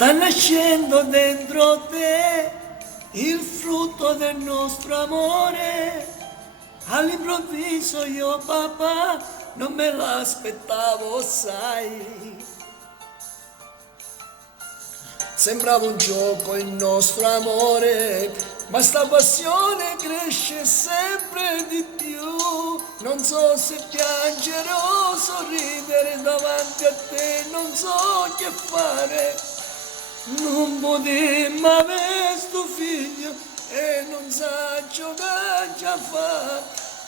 sta nascendo dentro te il frutto del nostro amore. All'improvviso io papà non me l'aspettavo, sai. Sembrava un gioco il nostro amore, ma sta passione cresce sempre di più. Non so se piangere o sorridere davanti a te, non so che fare. Non potremmo avere sto figlio e non sa giocare già fa.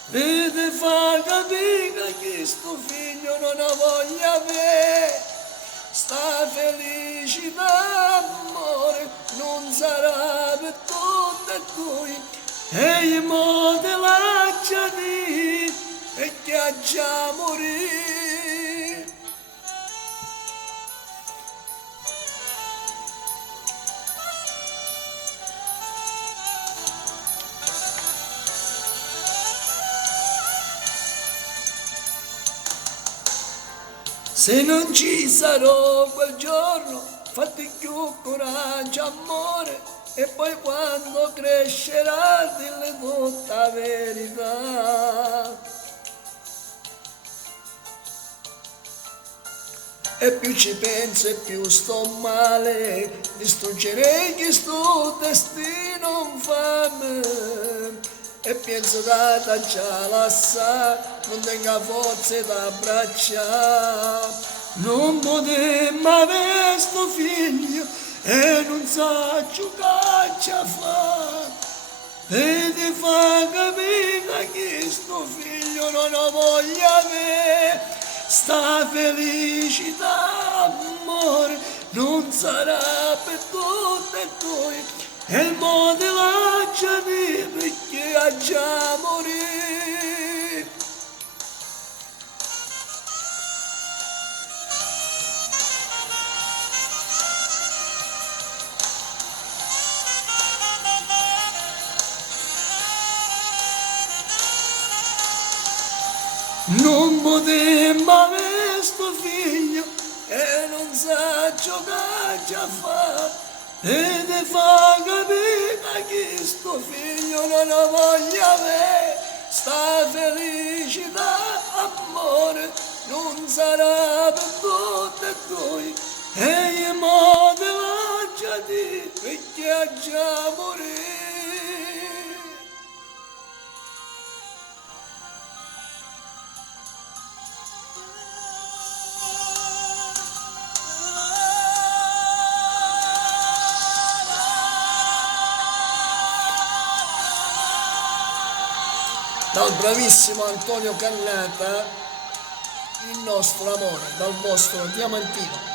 Vede fa capire che sto figlio non ha voglia avere. Sta felicità, amore, non sarà per tutte e due. E io mo te lascia dire e che ha già morire. Se non ci sarò quel giorno, fatti più coraggio, amore, e poi quando crescerà dille tutta la verità. E più ci penso e più sto male, distruggerei chi sto destino infame. E penso da già lassare, non tenga forze da abbracciare. Non potremmo avere sto figlio e non sa giocare a fare. E ti fa capire che sto figlio non ha voglia avere. Sta felicità, amore, non sarà per tutte e due. E il modo lascia dire perché ha già morire. Non potremmo avere sto figlio e non sa giocare già fa. E ti fa capire che sto figlio non ha voglia avere. Sta felicità, amore, non sarà per tutte e due. E io mo te lascia dire perché ha già morire. Dal bravissimo Antonio Cannata, il nostro amore, dal vostro Diamantino.